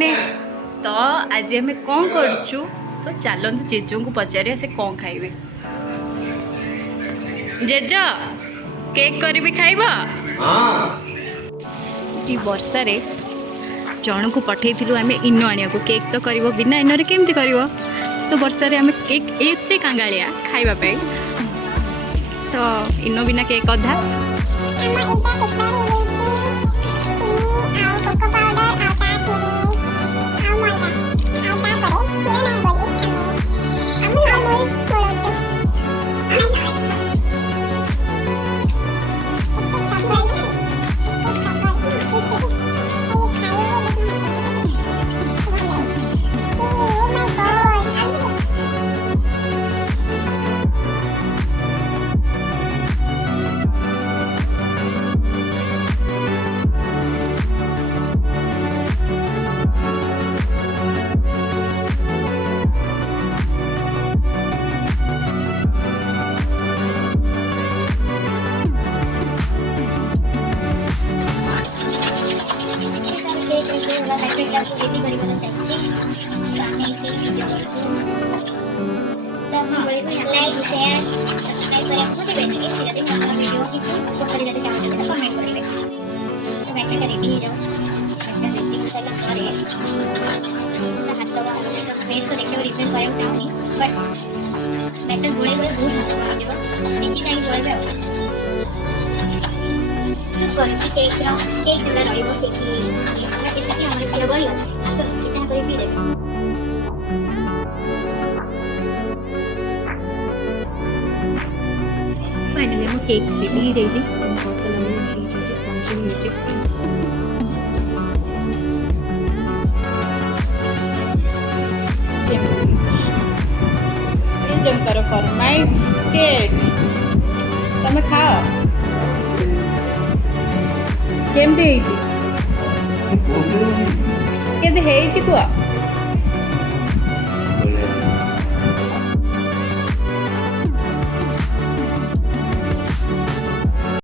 मैंने तो आज आम कौन करूँ तो चलतु जेजों को पचारे से कौन खाइबे। जेज केक करी खाइब वर्षा रे जन को पठे आम इन आने को केक तो कर बिना इन केमती कर तो वर्षा रे आम केक एते कांगालिया खाइबापे तो इन बिना केक अधा फाइनली हम केक रेडी रही जमकर फरमाइश केक तमे खाओ केमती हेची केमती हेची कुआ